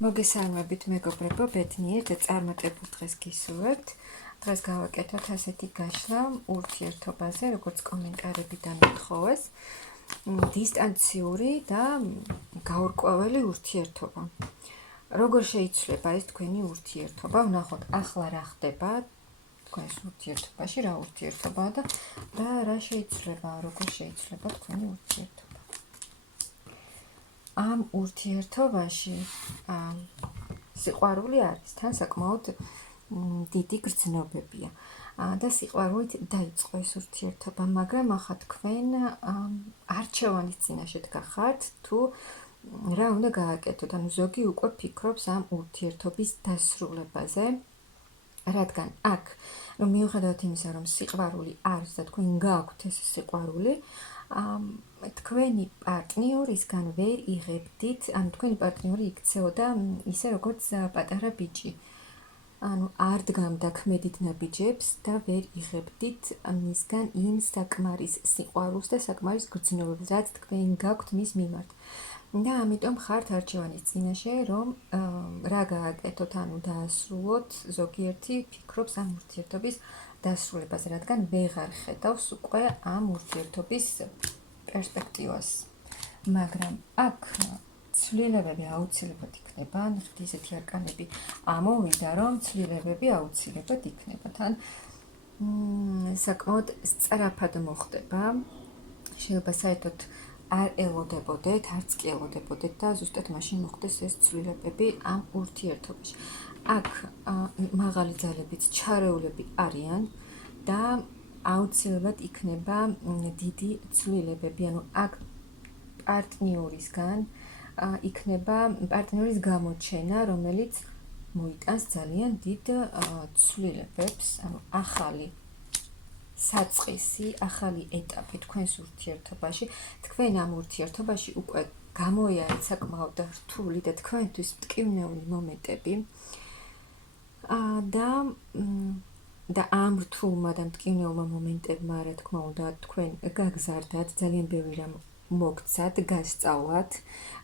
მოგესალმებით მეგობრებო, ბედნიერთ და წარმატებულ დღეს გისურვებთ. დღეს გავაკეთოთ ასეთი გაშლა ურთიერთობაზე, როგორც კომენტარებიდან მოთხოვეს, დისტანციური და გაურკვეველი ურთიერთობა. როგორ შეიცვლება ეს თქვენი ურთიერთობა? ვნახოთ ახლა რა ხდება თქვენს ურთიერთობაში, რა ურთიერთობაა და რა შეიცვლება, როგორ შეიცვლება თქვენი ურთიერთობა. ამ ურთიერთობაში სიყვარული არის, თან საკმაოდ დიდი გრძნობებია და სიყვარულით დაიწყო ეს ურთიერთობა, მაგრამ ახლა თქვენ არჩევანის წინაშე გახართ თუ რა უნდა გააკეთოთ, ანუ ზოგი უკვე ფიქრობს ამ ურთიერთობის დასრულებაზე, რადგან აქ მიუხედავად იმისა, რომ სიყვარული არის და თქვენ გააქვთ ეს სიყვარული, თქვენი პარტნიორისგან ვერ იღებდით, ანუ თქვენი პარტნიორი იქცეოდა ისე როგორც პატარა ბიჭი. ანუ არ დგამდა ქმედით ნაბიჯებს და ვერ იღებდით მისგან იმ საკმარის სიყვარულს და საკმარის გრძნობებს, რაც თქვენ გაქვთ მის მიმართ. და ამიტომ ხართ არჩევანის წინაშე, რომ რა გააკეთოთ, ანუ დაასრულოთ, ზოგიერთი ფიქრობს ამ ურთიერთობის დასრულებას, რადგან ვეღარ ხედავს უკვე ამ ურთიერთობის პერსპექტივას. მაგრამ აქ ცვლილებები აუცილებლად იქნება, ნახეთ ისეთი არკანები ამოვიდა, რომ ცვლილებები აუცილებლად იქნება. თან საკმაოდ სწრაფად მოხდება. შეიძლება საერთოდ არ ელოდებოდეთ, არც კი ელოდებოდეთ და ზუსტად მაშინ მოხდეს ეს ცვლილებები ამ ურთიერთობაში. აქ მაღალი ძალებიც ჩარეულები არიან და აუცილებლად იქნება დიდი ცვლილებები, ანუ აქ პარტნიორისგან იქნება პარტნიორის გამოჩენა, რომელიც მოიტანს ძალიან დიდ ცვლილებებს, ანუ ახალი საწყისი, ახალი ეტაპი თქვენს ურთიერთობაში. თქვენ ამ ურთიერთობაში უკვე გამოიარეთ საკმაოდ რთული და თქვენთვის მტკივნეული მომენტები და ამ რთულმა და მტკივნეულმა მომენტებმა, რა თქმა უნდა, თქვენ გაგზარდათ, ძალიან ბევრი რამ მოგცათ, გასწავლათ,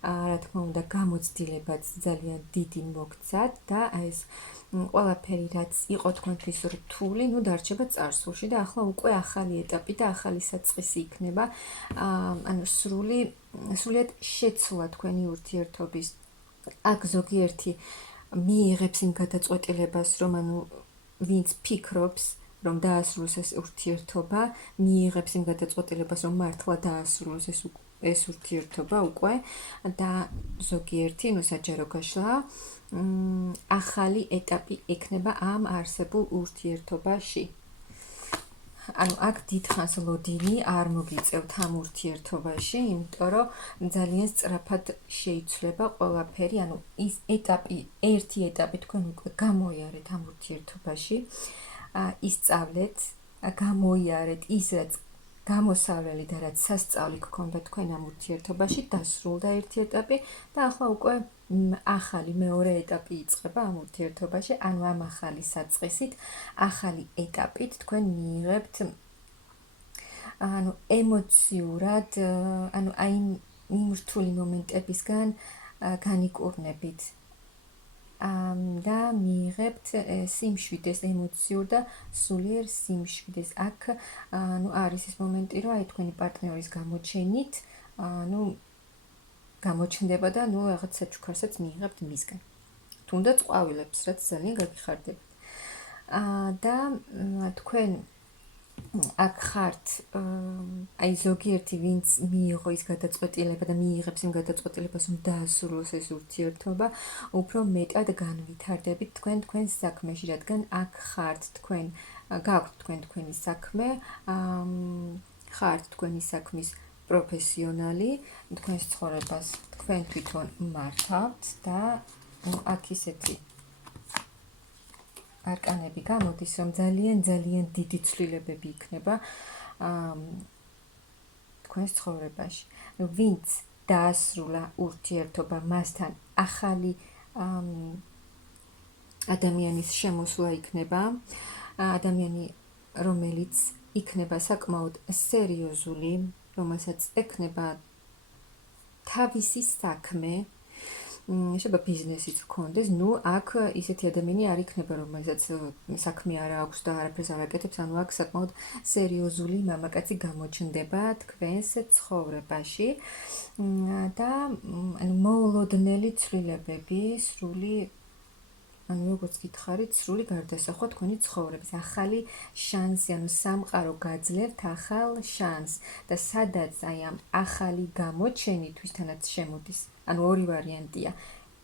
რა თქმა უნდა, გამოცდილებაც ძალიან დიდი მოგცათ და ეს ყველაფერი, რაც იყო თქვენთვის რთული, დარჩება წარსულში და ახლა უკვე ახალი ეტაპი და ახალი საწყისი იქნება, ანუ სრულიად შეცვლა თქვენი ურთიერთობის. აქ ზოგიერთი მიიღებს იმ გადაწყვეტილებას, რომ ვინც ფიქრობს, რომ დაასრულოს ეს ურთიერთობა, მიიღებს იმ გადაწყვეტილებას, რომ მართლა დაასრულოს ეს ურთიერთობა უკვე და ზოგიერთი, საჯარო გაშლა, ახალი ეტაპი ექნება ამ არსებულ ურთიერთობაში. ანუ აქ დიდხანს ლოდინი არ მოგიწევთ ამ ურთიერთობაში, იმიტომ რომ ძალიან სწრაფად შეიცვლება ყველაფერი, ანუ ის ერთი ეტაპი თქვენ უკვე გამოიარეთ ამ ურთიერთობაში, ისწავლეთ, გამოიარეთ ის, რაც გამოსავლელი და რაც სასწავლი გქონდა თქვენ ამ ურთიერთობაში, დასრულდა ერთი ეტაპი და ახლა უკვე ახალი მეორე ეტაპი იწყება ამ ურთიერთობაში, ანუ ამ ახალი საწყისით, ახალი ეტაპით თქვენ მიიღებთ ემოციურად, იმ რთული მომენტებისგან განიკურნებით და მიიღებთ სიმშვიდეს, ემოციურ და სულიერ სიმშვიდეს. აქ არის ეს მომენტი, რომ თქვენი პარტნიორის გამოჩენით, გამოჩნდება და რაღაც საჩუქარსაც მიიღებთ მისგან. თუნდაც ყვავილებს, რაც ძალიან გაგიხარდებათ. და თქვენ აქ ხართ ზოგიერთი, ვინც მიიღო ის გადაწყვეტილება და მიიღებს იმ გადაწყვეტილებას, რომ დაასრულოს ეს ურთიერთობა, უფრო მეტად განვითარდებით თქვენს საქმეში, რადგან აქ ხართ თქვენ, გაქვთ თქვენი საქმე, ხართ თქვენი საქმის პროფესიონალი, თქვენს ცხოვრებას თქვენ თვითონ მართავთ და აქ ისეთი არკანები გამოდის, რომ ძალიან დიდი ცვლილებები იქნება თქვენს ცხოვრებაში. ვინც დაასრულა ურთიერთობა, მასთან ახალი ადამიანის შემოსვლა იქნება, ადამიანი, რომელიც იქნება საკმაოდ სერიოზული, რომელსაც ექნება თავისი საქმე შეიძლება ბიზნესიც გქონდეს, ნუ აქ ისეთი ადამიანი არ იქნება, რომელსაც საქმე არ აქვს და არაფერს არ აკეთებს, ანუ აქ საკმაოდ სერიოზული მამაკაცი გამოჩნდება თქვენს ცხოვრებაში და მოულოდნელი ცვლილებები, სრული ანუ როგორც გითხარით, სრული გარდასახვა თქვენი ცხოვრების, ახალი შანსი, ანუ სამყარო გაძლევთ ახალ შანსს და სადაც აი ამ ახალი გამოჩენით ვისთანაც შემოდის. ანუ ორი ვარიანტია.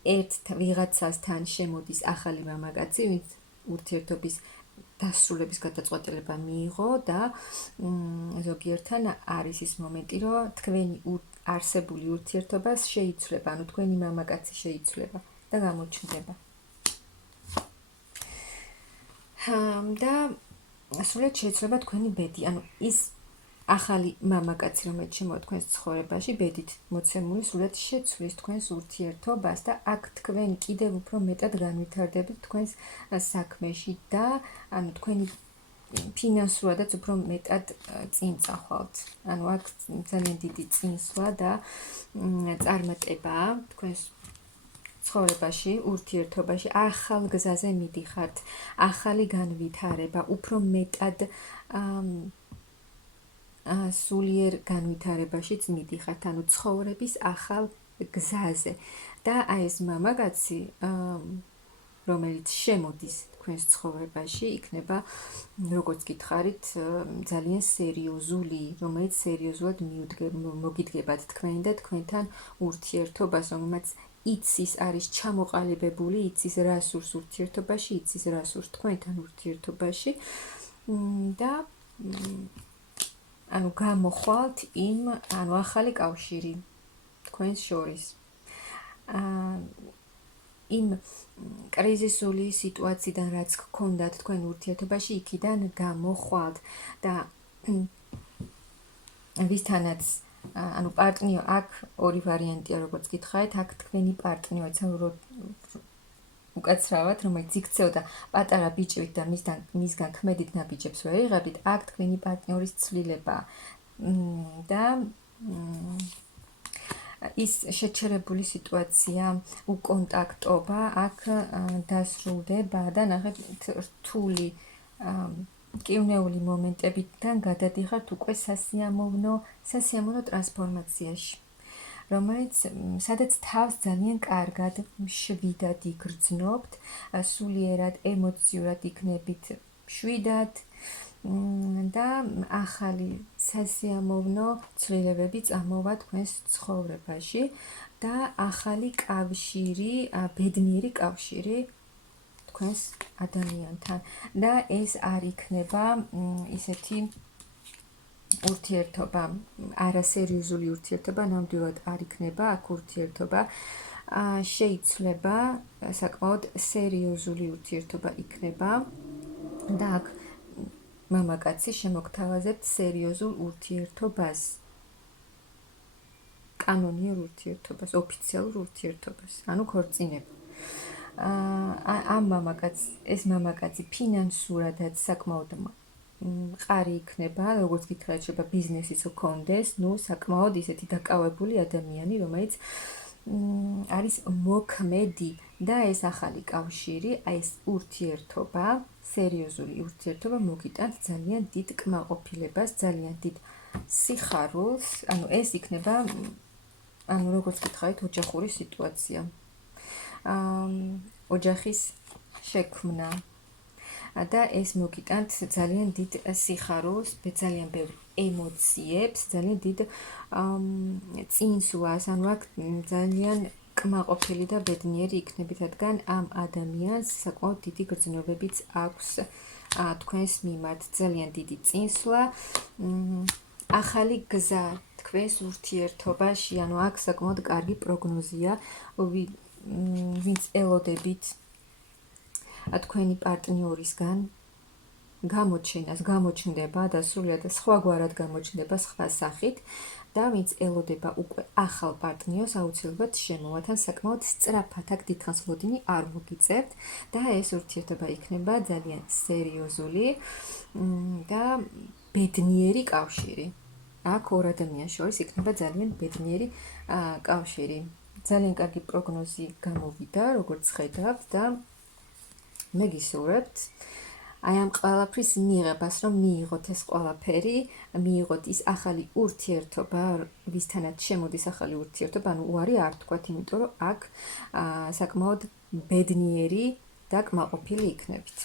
ერთ ვიღაცასთან შემოდის ახალი მამაკაცი, ვინც ურთიერთობის დასრულების გადაწყვეტილება მიიღო და ზოგიერთთან არის ის მომენტი, რომ თქვენი არსებული ურთიერთობა შეიცვლება, ანუ თქვენი მამაკაცი შეიცვლება და გამოჩნდება. და სულად შეიცვლება თქვენი ბედი, ანუ ის ახალი მამაკაცი, რომელიც შემოვა თქვენს ცხოვრებაში, ბედით მოცემული, სულად შეცვლის თქვენს ურთიერთობას და აქ თქვენ კიდევ უფრო მეტად განვითარდებით თქვენს საქმეში და ანუ თქვენი ფინანსურადაც უფრო მეტად წინ წახვალთ. ანუ აქ ძალიან დიდი წინსვლა და წარმატებაა თქვენს ცხოვრებაში, ურთიერთობაში, ახალ გზაზე მიდიხართ, ახალი განვითარება, უფრო მეტად სულიერ განვითარებაშიც მიდიხართ, ანუ ცხოვრების ახალ გზაზე. და აი ეს მამაკაცი, რომელიც შემოდის თქვენს ცხოვრებაში, იქნება, როგორც გითხარით, ძალიან სერიოზული, რომელიც სერიოზულად მოგიდგებათ თქვენ და თქვენთან ურთიერთობას, რომელმაც იცის, არის ჩამოყალიბებული, იცის რა სურს ურთიერთობაში, იცის რა სურს თქვენთან ურთიერთობაში და ანუ გამოხვალთ ანუ ახალი კავშირი თქვენს შორის. იმ კრიზისული სიტუაციიდან, რაც გქონდათ თქვენ ურთიერთობაში, იქიდან გამოხვალთ და ვისთანაც ანუ პარტნიო აქ ორი ვარიანტია, როგორც გითხარით, აქ თქვენი პარტნიო უკაცრავად, რომელიც იქცეოდა პატარა ბიჭებით და მისგან ქმედით ნაბიჯებს ვერ იღებდით, აქ თქვენი პარტნიორის ცვლილებაა და ის შეჩერებული სიტუაცია, უკონტაქტობა აქ დასრულდება და ნახეთ რთული მტკივნეული მომენტებიდან გადადიხართ უკვე სასიამოვნო ტრანსფორმაციაში, რომელიც სადაც თავს ძალიან კარგად მშვიდად იგრძნობთ, სულიერად, ემოციურად იქნებით მშვიდად და ახალი სასიამოვნო ცვლილებები წამოვა თქვენს ცხოვრებაში და ახალი კავშირი, ბედნიერი კავშირი თქვენს ადამიანთან და ეს არ იქნება ისეთი ურთიერთობა, არასერიოზული ურთიერთობა, ნამდვილად არ იქნება აქ ურთიერთობა, შეიცვლება საკმაოდ სერიოზული ურთიერთობა იქნება და აქ მამაკაცი შემოგთავაზებთ სერიოზულ ურთიერთობას, კანონიერ ურთიერთობას, ოფიციალურ ურთიერთობას, ანუ ქორწინება. ეს მამაკაცი ფინანსურადაც საკმაოდ მყარი იქნება, როგორც გითხრათ, შეიძლება ბიზნესიც გქონდეს, ნუ საკმაოდ ისეთი დაკავებული ადამიანი, რომელიც არის მოქმედი და ეს ახალი კავშირი, ეს ურთიერთობა, სერიოზული ურთიერთობა მოგიტანთ ძალიან დიდ კმაყოფილებას, ძალიან დიდ სიხარულს, ანუ ეს იქნება, ანუ როგორც გითხარით, ოჯახური სიტუაცია. ოჯახის შექმნა და ეს მოგიტანთ ძალიან დიდ სიხარულს, ძალიან ბევრ ემოციებს, ძალიან დიდ წინსვლას, ანუ აქ ძალიან კმაყოფილი და ბედნიერი იქნებით, რადგან ამ ადამიანს საკმაოდ დიდი გრძნობებიც აქვს თქვენს მიმართ, ძალიან დიდი წინსვლა, ახალი გზა თქვენს ურთიერთობაში, ანუ აქ საკმაოდ კარგი პროგნოზია, ვინც ელოდებით თქვენი პარტნიორისგან გამოჩენას, გამოჩნდება და სრულად სხვაგვარად გამოჩნდება სხვა სახით და ვინც ელოდება უკვე ახალ პარტნიორს, აუცილებლად შემოვათან საკმაოდ სწრაფად აქ დიდხანს ლოდინი არ მოგიწევთ და ეს ურთიერთობა იქნება ძალიან სერიოზული და ბედნიერი კავშირი. აქ ორ ადამიანს შორის იქნება ძალიან ბედნიერი კავშირი. ძალიან კარგი პროგნოზი გამოვიდა, როგორც ხედავთ და მე გისურვებთ აი ამ ყველაფრის მიღებას, რომ მიიღოთ ეს ყველაფერი, მიიღოთ ის ახალი ურთიერთობა, ვისთანაც შემოდის ახალი ურთიერთობა, ანუ უარი არ თქვათ, იმიტომ რომ აქ საკმაოდ ბედნიერი და კმაყოფილი იქნებით.